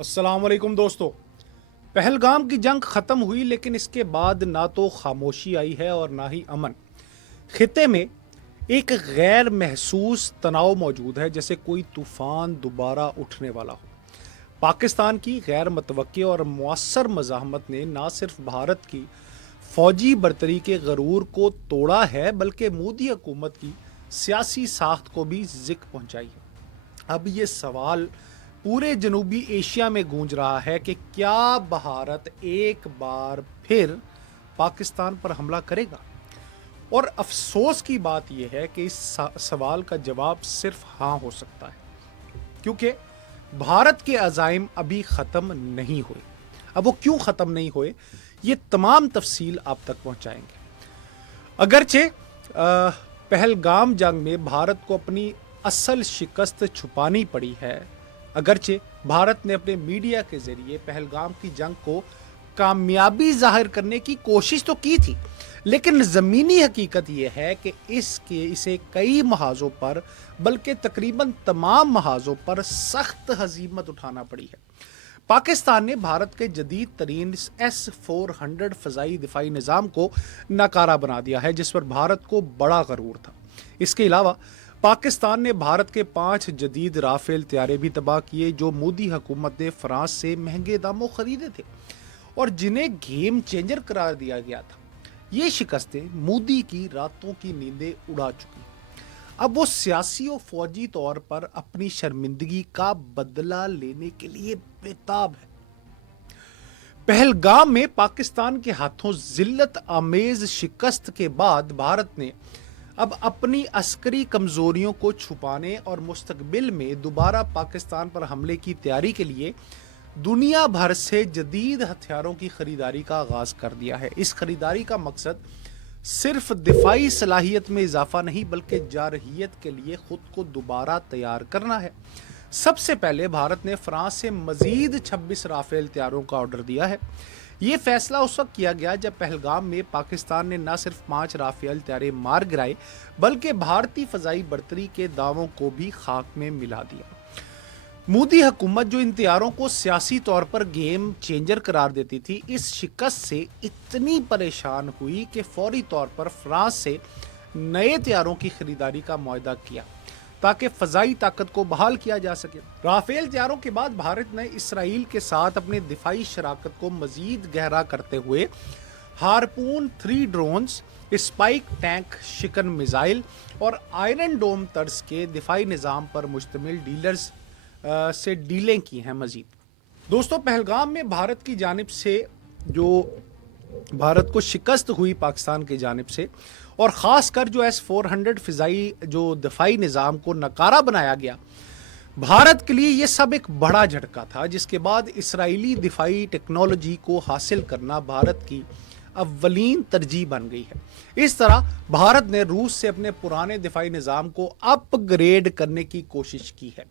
अस्सलाम वालेकुम दोस्तों। पहलगाम की जंग ख़त्म हुई, लेकिन इसके बाद ना तो खामोशी आई है और ना ही अमन। खित्ते में एक गैर महसूस तनाव मौजूद है, जैसे कोई तूफान दोबारा उठने वाला हो। पाकिस्तान की गैर मतवक्की और मौसर मज़ाहमत ने ना सिर्फ भारत की फौजी बरतरी के गरूर को तोड़ा है, बल्कि मोदी हुकूमत की सियासी साख्त को भी ज़िक पहुंचाई है। अब ये सवाल पूरे जनूबी एशिया में गूंज रहा है कि क्या भारत एक बार फिर पाकिस्तान पर हमला करेगा। और अफसोस की बात यह है कि इस सवाल का जवाब सिर्फ हाँ हो सकता है, क्योंकि भारत के अज़ाइम अभी ख़त्म नहीं हुए। अब वो क्यों ख़त्म नहीं हुए, ये तमाम तफसील आप तक पहुंचाएंगे। अगरचे पहलगाम जंग में भारत को अपनी असल शिकस्त छुपानी पड़ी है, अगरचे भारत ने अपने मीडिया के जरिए पहलगाम की जंग को कामयाबी जाहिर करने की कोशिश तो की थी, लेकिन ज़मीनी हकीकत यह है कि इसे कई महाजों पर, बल्कि तकरीबन तमाम महाजों पर सख्त हजीमत उठाना पड़ी है। पाकिस्तान ने भारत के जदीद तरीन S-400 फ़ज़ाई दिफाई निज़ाम को नाकारा बना दिया है, जिस पर भारत को बड़ा गरूर था। इसके अलावा पाकिस्तान ने भारत के 5 जदीद राफेल तैयारे भी तबाह किए, जो मोदी हुकूमत ने फ्रांस से महंगे दामों खरीदे थे और जिन्हें गेम चेंजर करार दिया गया था। ये शिकस्तें मोदी की रातों की नींदें उड़ा चुकी। अब वो सियासी और फौजी तौर पर अपनी शर्मिंदगी का बदला लेने के लिए बेताब है। पहलगाम में पाकिस्तान के हाथों जिल्लत आमेज शिकस्त के बाद भारत ने अब अपनी अस्करी कमजोरियों को छुपाने और मुस्तकबिल में दोबारा पाकिस्तान पर हमले की तैयारी के लिए दुनिया भर से जदीद हथियारों की खरीदारी का आगाज कर दिया है। इस खरीदारी का मकसद सिर्फ दिफाई सलाहियत में इजाफा नहीं, बल्कि जारहियत के लिए खुद को दोबारा तैयार करना है। सबसे पहले भारत ने फ्रांस से मजीद 26 राफेल तैयारों का ऑर्डर दिया है। ये फैसला उस वक्त किया गया जब पहलगाम में पाकिस्तान ने न सिर्फ 5 राफेल तैयारे मार गिराए, बल्कि भारतीय फजाई बरतरी के दावों को भी खाक में मिला दिया। मोदी हुकूमत जो इन तैयारों को सियासी तौर पर गेम चेंजर करार देती थी, इस शिकस्त से इतनी परेशान हुई कि फौरी तौर पर फ्रांस से नए तैयारों की खरीदारी का मुआहदा किया ताकि फजाई ताकत को बहाल किया जा सके। राफेल तैयारों के बाद भारत ने इसराइल के साथ अपने दिफाई शराकत को मजीद गहरा करते हुए हारपून 3 ड्रोन्स, स्पाइक टैंक शिकन मिसाइल और आयरन डोम तर्ज के दिफाई निज़ाम पर मुश्तमिल डीलर्स से डीलें की हैं। मजीद दोस्तों, पहलगाम में भारत की जानिब से जो भारत को शिकस्त हुई पाकिस्तान की जानिब से, और ख़ासकर जो S-400 फ़िज़ाई जो दिफाई निज़ाम को नकारा बनाया गया, भारत के लिए ये सब एक बड़ा झटका था, जिसके बाद इसराइली दिफाई टेक्नोलॉजी को हासिल करना भारत की अव्वलीन तरजीह बन गई है। इस तरह भारत ने रूस से अपने पुराने दिफाई निज़ाम को अपग्रेड करने की कोशिश की है।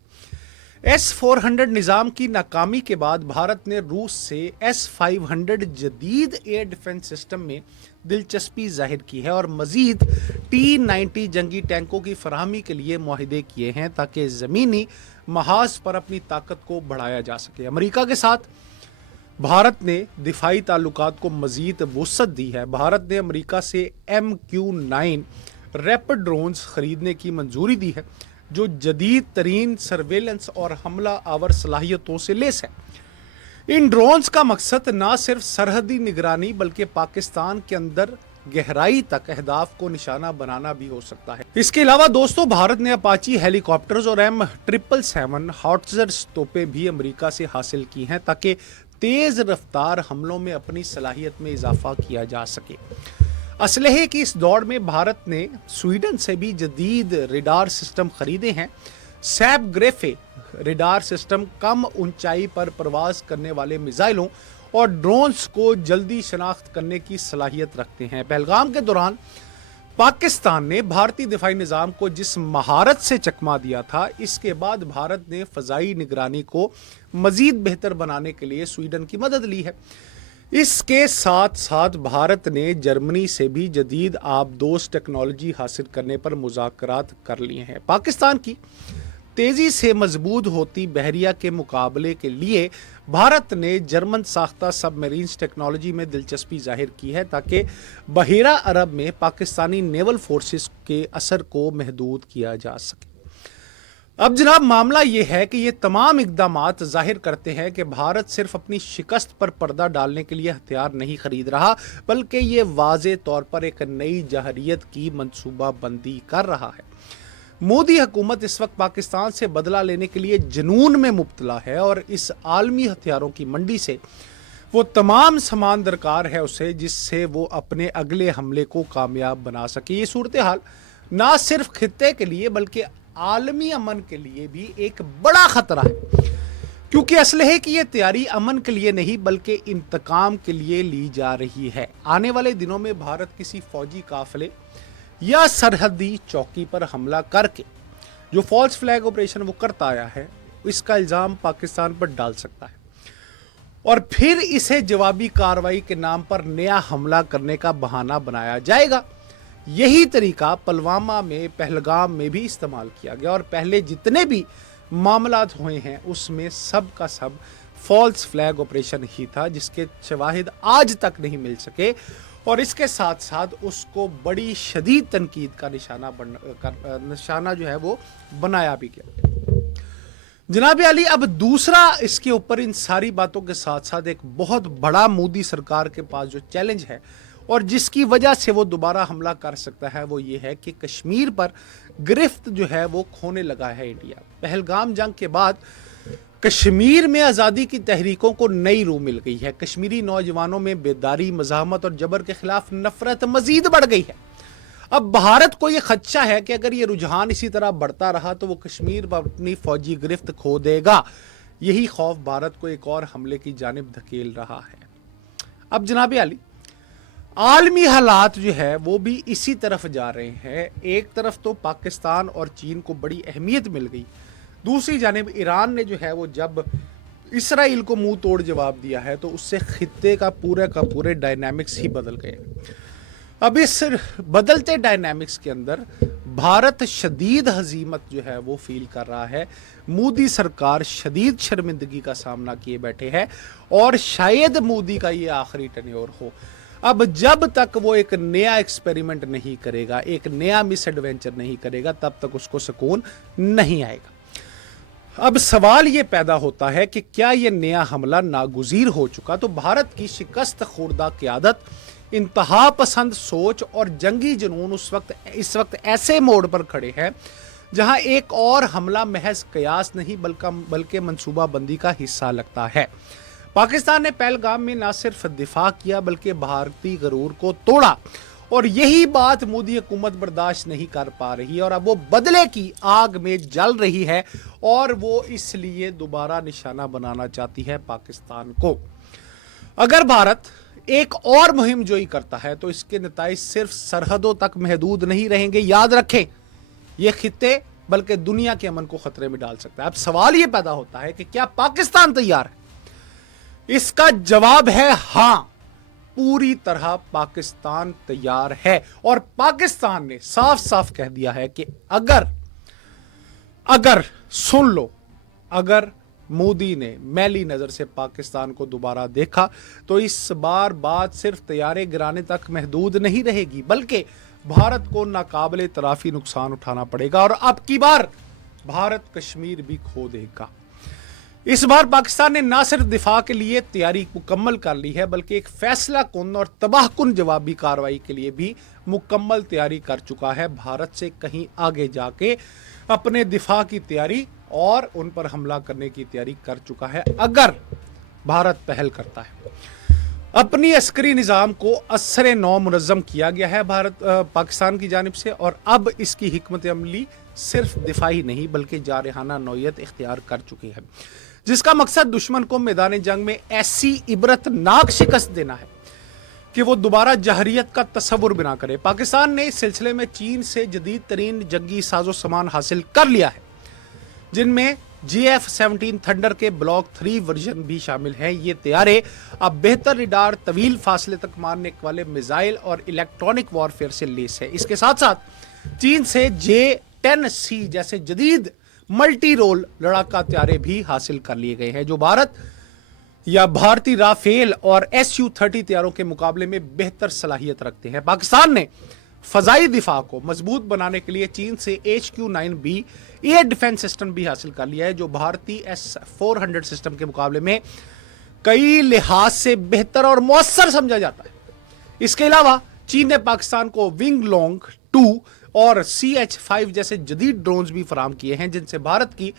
S-400 निज़ाम की नाकामी के बाद भारत ने रूस से S-500 जदीद एयर डिफेंस सिस्टम में दिलचस्पी जाहिर की है और मजीद T-90 जंगी टैंकों की फराहमी के लिए मुआहिदे किए हैं, ताकि ज़मीनी महाज पर अपनी ताकत को बढ़ाया जा सके। अमेरिका के साथ भारत ने दिफाई ताल्लुकात को मजीद वुसअत दी है। भारत ने अमेरिका से MQ-9 रैपिड ड्रोन्स खरीदने की मंजूरी दी है, जो जदीद तरीन सर्वेलेंस और हमला आवर सलाहियतों से लेस है। इन ड्रोन्स का मकसद न सिर्फ सरहदी निगरानी, बल्कि पाकिस्तान के अंदर गहराई तक अहदाफ को निशाना बनाना भी हो सकता है। इसके अलावा दोस्तों, भारत ने अपाची हेलीकॉप्टर्स और M777 हॉट्ज़र्स तोपें भी अमेरिका से हासिल की हैं, ताकि तेज रफ्तार हमलों में अपनी सलाहियत में इजाफा किया जा सके। असलहे की इस दौड़ में भारत ने स्वीडन से भी जदीद रेडार सिस्टम खरीदे हैं। सैप ग्रेफे रेडार सिस्टम कम ऊंचाई पर प्रवास करने वाले मिसाइलों और ड्रोन्स को जल्दी शनाख्त करने की सलाहियत रखते हैं। पहलगाम के दौरान पाकिस्तान ने भारतीय दिफाई निज़ाम को जिस महारत से चकमा दिया था, इसके बाद भारत ने फ़ज़ाई निगरानी को मज़ीद बेहतर बनाने के लिए स्वीडन की मदद ली है। इसके साथ साथ भारत ने जर्मनी से भी जदीद आबदोश टेक्नोलॉजी हासिल करने पर मुज़ाकरात कर लिए हैं। पाकिस्तान की तेजी से मजबूत होती बहरिया के मुकाबले के लिए भारत ने जर्मन साख्ता सबमरीन्स टेक्नोलॉजी में दिलचस्पी जाहिर की है ताकि बहिरा अरब में पाकिस्तानी नेवल फोर्सेस के असर को महदूद किया जा सके। अब जनाब मामला ये है कि ये तमाम इकदामात जाहिर करते हैं कि भारत सिर्फ अपनी शिकस्त पर पर्दा डालने के लिए हथियार नहीं खरीद रहा, बल्कि ये वाज़े तौर पर एक नई जहरियत की मंसूबा बंदी कर रहा है। मोदी हुकूमत इस वक्त पाकिस्तान से बदला लेने के लिए जुनून में मुब्तला है और इस आलमी हथियारों की मंडी से वो तमाम सामान दरकार है उसे जिससे वो अपने अगले हमले को कामयाब बना सके। ये सूरत हाल ना सिर्फ खित्ते के लिए बल्कि आलमी अमन के लिए भी एक बड़ा खतरा है, क्योंकि असलहे की ये तैयारी अमन के लिए नहीं बल्कि इंतकाम के लिए ली जा रही है। आने वाले दिनों में भारत किसी फौजी काफिले या सरहदी चौकी पर हमला करके जो फॉल्स फ्लैग ऑपरेशन वो करता आया है, इसका इल्जाम पाकिस्तान पर डाल सकता है और फिर इसे जवाबी कार्रवाई के नाम पर नया हमला करने का बहाना बनाया जाएगा। यही तरीका पुलवामा में, पहलगाम में भी इस्तेमाल किया गया और पहले जितने भी मामलात हुए हैं उसमें सब का सब फॉल्स फ्लैग ऑपरेशन ही था, जिसके शवाहिद आज तक नहीं मिल सके और इसके साथ साथ उसको बड़ी शदीद तनकीद का निशाना जो है वो बनाया भी गया। जनाब अली, अब दूसरा इसके ऊपर इन सारी बातों के साथ साथ एक बहुत बड़ा मोदी सरकार के पास जो चैलेंज है और जिसकी वजह से वो दोबारा हमला कर सकता है वो ये है कि कश्मीर पर गिरफ्त जो है वो खोने लगा है इंडिया। पहलगाम जंग के बाद कश्मीर में आज़ादी की तहरीकों को नई रूह मिल गई है। कश्मीरी नौजवानों में बेदारी, मज़ाहमत और जबर के खिलाफ नफरत मजीद बढ़ गई है। अब भारत को यह खदशा है कि अगर ये रुझान इसी तरह बढ़ता रहा तो वो कश्मीर पर अपनी फौजी गिरफ्त खो देगा। यही खौफ भारत को एक और हमले की जानिब धकेल रहा है। अब जनाब अली, आलमी हालात जो है वो भी इसी तरफ जा रहे हैं। एक तरफ तो पाकिस्तान और चीन को बड़ी अहमियत मिल गई, दूसरी जानिब ईरान ने जो है वो जब इसराइल को मुंह तोड़ जवाब दिया है तो उससे खित्ते का पूरे डायनामिक्स ही बदल गए। अब इस बदलते डायनामिक्स के अंदर भारत शदीद हजीमत जो है वो फील कर रहा है। मोदी सरकार शदीद शर्मिंदगी का सामना किए बैठे है और शायद मोदी का ये आखिरी टेन्योर हो। अब जब तक वो एक नया एक्सपेरिमेंट नहीं करेगा, एक नया मिस एडवेंचर नहीं करेगा, तब तक उसको सुकून नहीं आएगा। अब सवाल ये पैदा होता है कि क्या ये नया हमला नागुजीर हो चुका तो भारत की शिकस्त खुर्दा क़यादत, इंतहा पसंद सोच और जंगी जुनून इस वक्त ऐसे मोड़ पर खड़े हैं जहां एक और हमला महज कयास नहीं बल्कि मंसूबा बंदी का हिस्सा लगता है। पाकिस्तान ने पहलगाम में न सिर्फ दिफा किया बल्कि भारतीय गरूर को तोड़ा और यही बात मोदी हुकूमत बर्दाश्त नहीं कर पा रही और अब वो बदले की आग में जल रही है और वो इसलिए दोबारा निशाना बनाना चाहती है पाकिस्तान को। अगर भारत एक और मुहिम जोई करता है तो इसके नताइज सिर्फ सरहदों तक महदूद नहीं रहेंगे। याद रखें, ये खित्ते बल्कि दुनिया के अमन को खतरे में डाल सकता है। अब सवाल ये पैदा होता है कि क्या पाकिस्तान तैयार है? इसका जवाब है हां, पूरी तरह पाकिस्तान तैयार है और पाकिस्तान ने साफ साफ कह दिया है कि अगर सुन लो, अगर मोदी ने मैली नजर से पाकिस्तान को दोबारा देखा तो इस बार बात सिर्फ तैयारे गिराने तक महदूद नहीं रहेगी बल्कि भारत को नाकाबिले तराफी नुकसान उठाना पड़ेगा और अब की बार भारत कश्मीर भी खो देगा। इस बार पाकिस्तान ने न सिर्फ दिफा के लिए तैयारी मुकम्मल कर ली है बल्कि एक फैसला कुन और तबाहकुन जवाबी कार्रवाई के लिए भी मुकम्मल तैयारी कर चुका है। भारत से कहीं आगे जाके अपने दिफा की तैयारी और उन पर हमला करने की तैयारी कर चुका है अगर भारत पहल करता है। अपनी अस्करी निज़ाम को असर नौ मुनज़्ज़म किया गया है पाकिस्तान की जानिब से और अब इसकी हिकमत अमली सिर्फ दिफाई नहीं बल्कि जारहाना नौयत इख्तियार कर चुकी है, जिसका मकसद दुश्मन को मैदान जंग में ऐसी इबरतनाक शिकस्त देना है कि वो दोबारा जहरियत का तस्वुर बिना करे। पाकिस्तान ने इस सिलसिले में चीन से जदीद तरीन जंगी साजो सामान हासिल कर लिया है, जिनमें GF-17 थंडर के ब्लॉक 3 वर्जन भी शामिल हैं। ये तैयारे अब बेहतर रिडार, तवील फासले तक मारने वाले मिसाइल और इलेक्ट्रॉनिक वॉरफेयर से लेस है। इसके साथ साथ चीन से J-10C जैसे जदीद मल्टी रोल लड़ाका हथियार भी हासिल कर लिए गए हैं, जो भारत या भारतीय राफेल और SU-30 हथियारों के मुकाबले में बेहतर सलाहियत रखते हैं। पाकिस्तान ने फजाई दिफा को मजबूत बनाने के लिए चीन से HQ-9B एयर डिफेंस सिस्टम भी हासिल कर लिया है, जो भारतीय S-400 सिस्टम के मुकाबले में कई लिहाज से बेहतर और मौसर समझा जाता है। इसके अलावा चीन ने पाकिस्तान को विंग लोंग 2 और CH-5 जैसे जदीद ड्रोन्स भी फराम किए हैं, जिनसे भारत की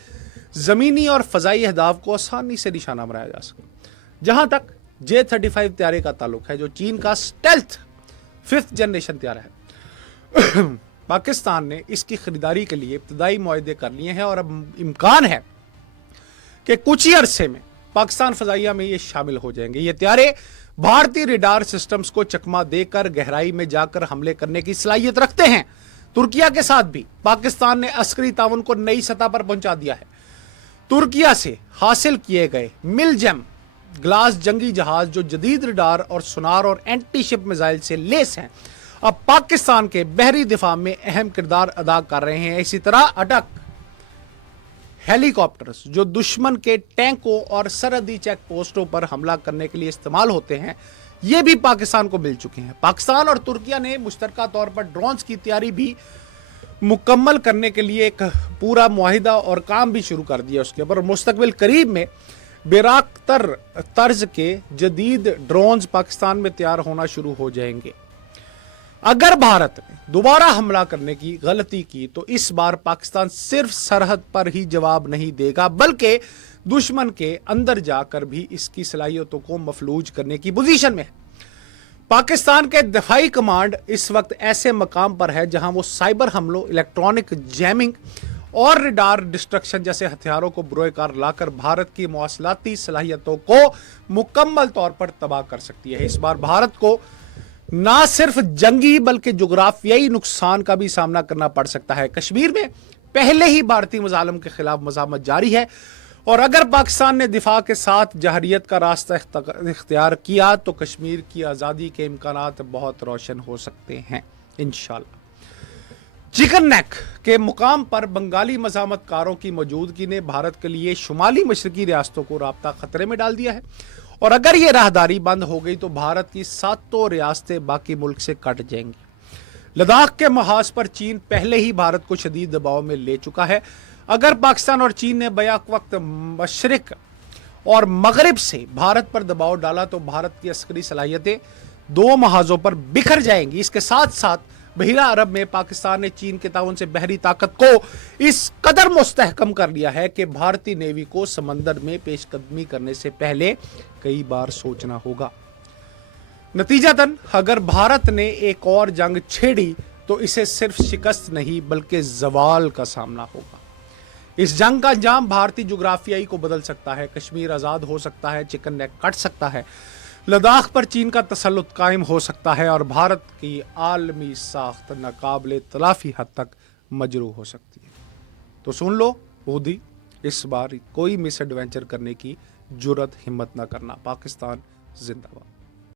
जमीनी और फजाई अहदाफ को आसानी से निशाना बनाया जा सके। जहां तक J-35 हथियार का ताल्लुक है, जो चीन का स्टेल्थ 5th जनरेशन हथियार है, पाकिस्तान ने इसकी खरीदारी के लिए इब्तदाई मुआहदे कर लिए हैं और अब इम्कान है कि कुछ ही अरसे में पाकिस्तान फजाइया में ये शामिल हो जाएंगे। ये हथियारे भारतीय रेडार सिस्टम्स को चकमा देकर गहराई में जाकर हमले करने की सलाहियत रखते हैं। तुर्किया के साथ भी पाकिस्तान ने अस्करी ताउन को नई सतह पर पहुंचा दिया है। तुर्किया से हासिल किए गए मिलजेम ग्लास जंगी जहाज, जो जदीद रेडार और सुनार और एंटी शिप मिसाइल से लेस हैं, अब पाकिस्तान के बहरी दिफा में अहम किरदार अदा कर रहे हैं। इसी तरह अटक हेलीकॉप्टर्स, जो दुश्मन के टैंकों और सरहदी चेक पोस्टों पर हमला करने के लिए इस्तेमाल होते हैं, ये भी पाकिस्तान को मिल चुके हैं। पाकिस्तान और तुर्किया ने मुश्तरका तौर पर ड्रोन्स की तैयारी भी मुकम्मल करने के लिए एक पूरा मुआहिदा और काम भी शुरू कर दिया उसके ऊपर। मुस्तकबिल करीब में बेराक्तर तर्ज के जदीद ड्रोन्स पाकिस्तान में तैयार होना शुरू हो जाएंगे। अगर भारत ने दोबारा हमला करने की गलती की तो इस बार पाकिस्तान सिर्फ सरहद पर ही जवाब नहीं देगा, बल्कि दुश्मन के अंदर जाकर भी इसकी सलाहियतों को मफलूज करने की पोजीशन में है। पाकिस्तान के दफाई कमांड इस वक्त ऐसे मकाम पर है जहां वो साइबर हमलों, इलेक्ट्रॉनिक जैमिंग और रेडार डिस्ट्रक्शन जैसे हथियारों को बुरोकार लाकर भारत की मवासलाती सलाहियतों को मुकम्मल तौर पर तबाह कर सकती है। इस बार भारत को ना सिर्फ जंगी बल्कि जुग्राफियाई नुकसान का भी सामना करना पड़ सकता है। कश्मीर में पहले ही भारतीय मजालम के खिलाफ मज़ामत जारी है और अगर पाकिस्तान ने दिफा के साथ जहरियत का रास्ता इख्तियार किया तो कश्मीर की आज़ादी के इम्कानात बहुत रोशन हो सकते हैं इंशाल्लाह। चिकन नेक के मुकाम पर बंगाली मज़ामतकारों की मौजूदगी ने भारत के लिए शुमाली मशरकी रियासतों को राब्ता खतरे में डाल दिया है और अगर ये राहदारी बंद हो गई तो भारत की 7 रियासतें बाकी मुल्क से कट जाएंगी। लद्दाख के महाज पर चीन पहले ही भारत को शदीद दबाव में ले चुका है। अगर पाकिस्तान और चीन ने बैक वक्त मशरिक और मगरिब से भारत पर दबाव डाला तो भारत की अस्करी सलाहियतें 2 महाजों पर बिखर जाएंगी। इसके साथ साथ बहिरा अरब में पाकिस्तान ने चीन के ताउन से बहरी ताकत को इस कदर मुस्तहकम कर लिया है कि भारतीय नेवी को समंदर में पेशकदमी करने से पहले कई बार सोचना होगा। नतीजतन अगर भारत ने एक और जंग छेड़ी तो इसे सिर्फ शिकस्त नहीं बल्कि जवाल का सामना होगा। इस जंग का अंजाम भारतीय जुग्राफियाई को बदल सकता है, कश्मीर आज़ाद हो सकता है, चिकन नेक कट सकता है, लद्दाख पर चीन का तसल्लुत कायम हो सकता है और भारत की आलमी साख्त नाकाबिले तलाफी हद तक मजरू हो सकती है। तो सुन लो हूदी, इस बार कोई मिस एडवेंचर करने की जुर्रत हिम्मत न करना। पाकिस्तान जिंदाबाद।